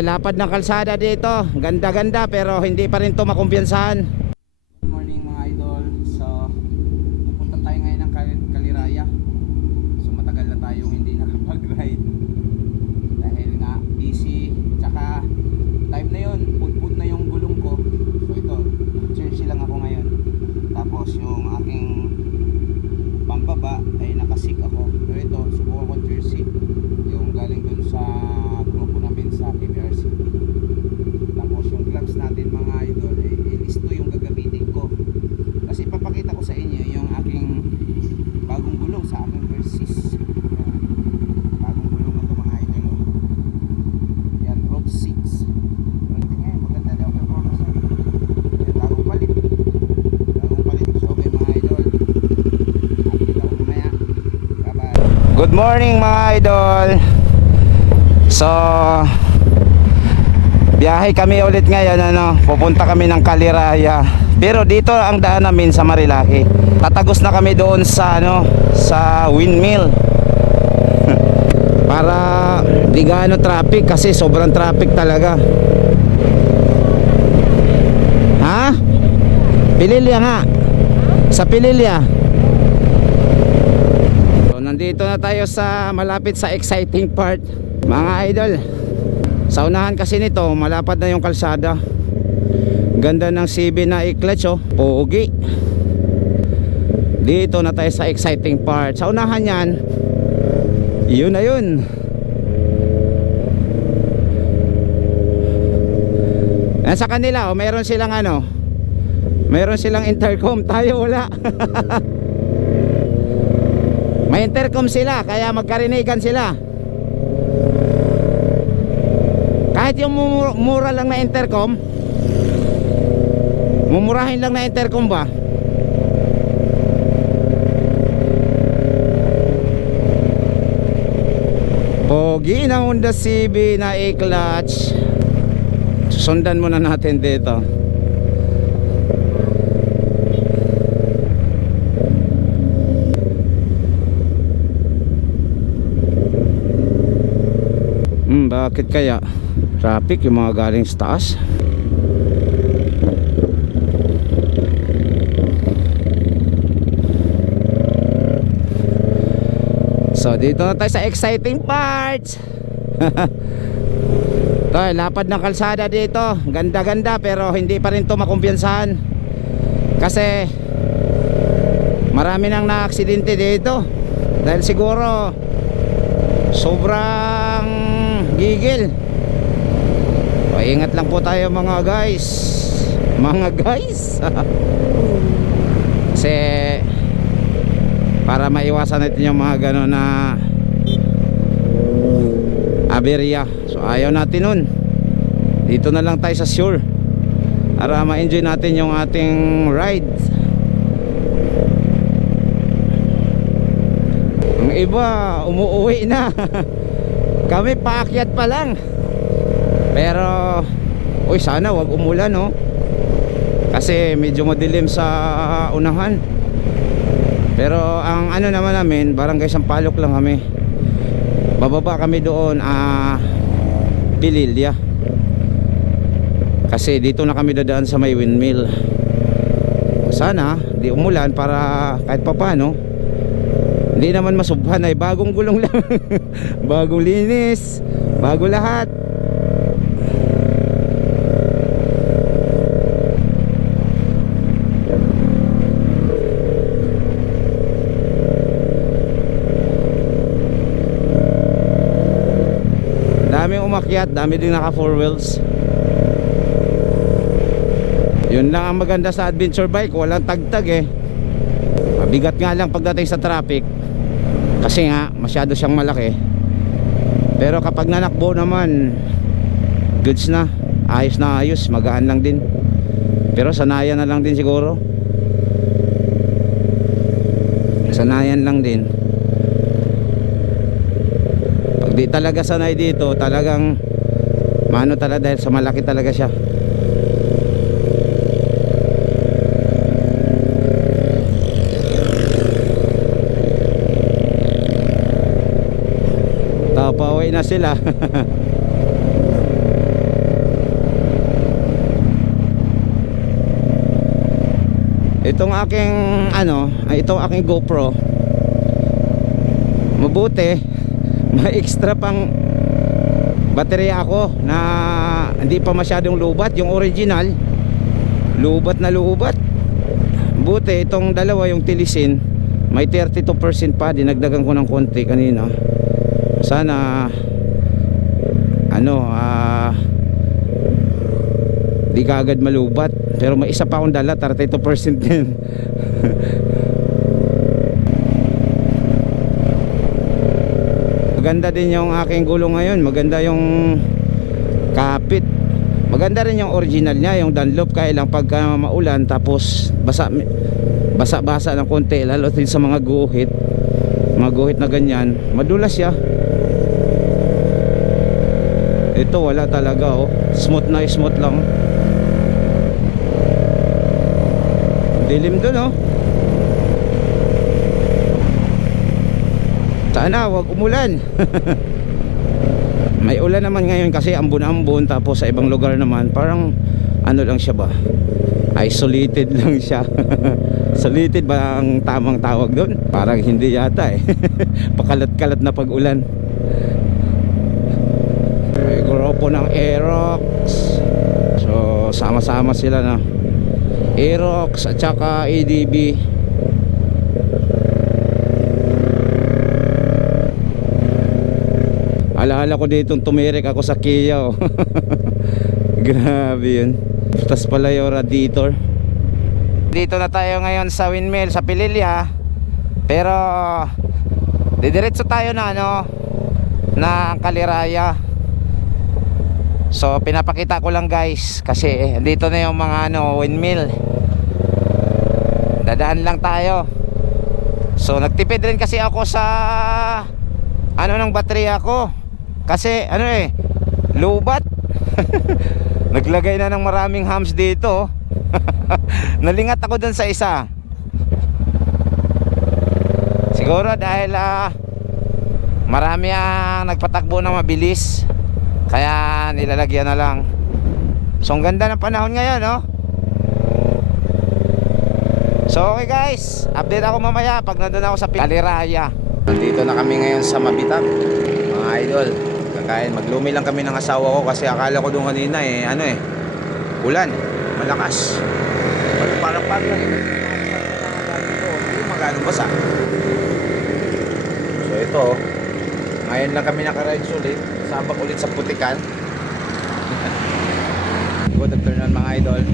Lapad ng kalsada dito. Ganda-ganda pero hindi pa rin to makumpiyansahan. Good morning mga idol. So, pupunta tayo ngayon ng Kal- Kaliraya. So, matagal na tayong hindi nakapag-ride. Dahil nga, busy. Tsaka, time na yun. Put-put na yung gulong ko. So, ito. Jersey lang ako ngayon. Tapos, yung aking pambaba ay nakasik ako. Pero ito, subukan ko jersey. Yung galing dun sa grupo namin sa KBRC. Tapos yung gloves natin mga idol, eh, eh, listo yung gagamitin ko. Kasi ipapakita ko sa inyo yung aking bagong gulong sa aking Versys. Yan. Bagong gulong na to mga idol. oh. Yan, Road 6. Maganda nga, maganda daw performance yan. Yan, bagong palit. Bagong palit. So okay mga idol. Update ako mamaya. Bye-bye. Good morning mga idol. So biyahe kami ulit ngayon ano, pupunta kami ng Kaliraya. Pero dito ang daan namin sa Marilaki. Tatagos na kami doon sa ano, sa windmill. Para di gaano traffic kasi sobrang traffic talaga. Ha? Pililya nga. Sa Pililya. Nandito na tayo sa malapit sa exciting part. Mga idol. Sa unahan kasi nito, malapad na yung kalsada. Ganda ng CB na i-clutch oh. Pogi. Dito na tayo sa exciting part. Sa unahan yan, yun na yun. Yan sa kanila, oh, meron silang ano, meron silang intercom, tayo wala. May intercom sila, kaya magkarinigan sila. Kahit yung mura lang na intercom, mumurahin lang na intercom ba? Pogi ng Honda CB na e-clutch. Susundan muna natin dito. Bakit kaya? Traffic yung mga galing sa taas. So dito na tayo sa exciting parts. Toy, lapad ng kalsada dito. Ganda-ganda pero hindi pa rin to makumpiyansahan. Kasi marami nang naaksidente dito. Dahil siguro sobrang gigil. O, ingat lang po tayo mga guys. Mga guys. Kasi para maiwasan natin yung mga gano'n na aberya. So ayaw natin nun. Dito na lang tayo sa shore. Para ma-enjoy natin yung ating ride. Ang iba umuuwi na. Kami paakyat pa lang. Pero uy sana wag umulan no. Kasi medyo madilim sa unahan. Pero ang ano naman namin, barangay Sampalok lang kami. Bababa kami doon ah Pililya. Kasi dito na kami dadaan sa may windmill. Sana di umulan para kahit papano hindi naman masubhan ay bagong gulong lang. bagong linis, bago lahat. Dami umakyat, dami din naka four wheels. Yun lang ang maganda sa adventure bike, walang tagtag eh. Mabigat nga lang pagdating sa traffic. Kasi nga masyado siyang malaki. Pero kapag nanakbo naman, goods na. Ayos na ayos, magaan lang din. Pero sanayan na lang din siguro. Sanayan lang din. Pag di talaga sanay dito, talagang mano talaga dahil sa malaki talaga siya. na sila. Itong aking ano ay itong aking GoPro mabuti may extra pang baterya ako na hindi pa masyadong lubat yung original lubat na lubat. Buti itong dalawa yung tilisin may 32% pa dinagdagan ko ng konti kanina. Sana ano ah di ka agad malubat. Pero may isa pa akong dala 32% din maganda din yung aking gulong ngayon. Maganda yung kapit maganda rin yung original niya yung Dunlop. Kaya lang pagka maulan tapos basa basa basa ng konti lalo din sa mga guhit. Mga guhit na ganyan. Madulas siya ito wala talaga oh. Smooth na smooth lang. Dilim dun oh. Sana wag umulan. May ulan naman ngayon kasi ambon-ambon tapos sa ibang lugar naman parang ano lang siya ba? Isolated lang siya. Isolated ba ang tamang tawag doon parang hindi yata eh. Pakalat-kalat na pag-ulan grupo ng Aerox. So sama-sama sila na Aerox at saka ADB Alaala ko dito tumirik ako sa Kia oh. Grabe yun. Tapos pala yung radiator. Dito na tayo ngayon sa windmill sa Pililya Pero Didiretso tayo na ano Na Kaliraya So pinapakita ko lang guys Kasi dito na yung mga ano windmill. Dadaan lang tayo. So nagtipid rin kasi ako sa Ano ng baterya ko. Kasi ano eh lubat. Naglagay na ng maraming hams dito. Nalingat ako dun sa isa. Siguro dahil ah, marami ang nagpatakbo na mabilis kaya nilalagyan na lang so ang ganda ng panahon ngayon no so okay guys update ako mamaya pag nandun ako sa Kaliraya nandito na kami ngayon sa Mabitag mga idol kakain maglumi lang kami ng asawa ko kasi akala ko doon kanina eh ano eh ulan malakas parang parang magano basa so ito ngayon lang kami nakarides ulit. Sabak ulit sa putikan. Good afternoon mga idol.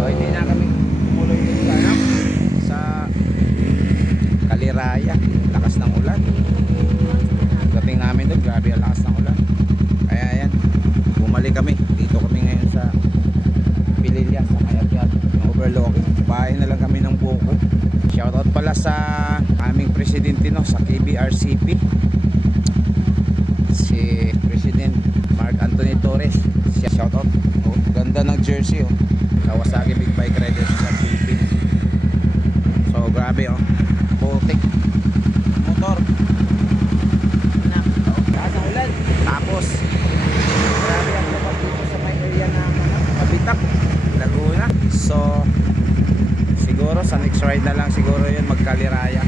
So hindi na kami tumuloy dito ano, sa Kaliraya. Lakas ng ulan. Dating namin doon grabe ang lakas ng ulan. Kaya ayan. Bumalik kami. Dito kami ngayon sa Pililya sa Kayakyat ng overlooking bahay na lang kami ng buko. Shoutout pala sa aming presidente no? Sa KBRCP si President Mark Anthony Torres siya shoutout oh, ganda ng jersey oh Kawasaki Big Bike Riders sa Philippines so grabe oh putik motor Lakas ng ulan. Tapos, grabe ang lumag dito sa may area na ano, Mabitak, Laguna. So, siguro sa next ride na lang siguro yun magkaliraya.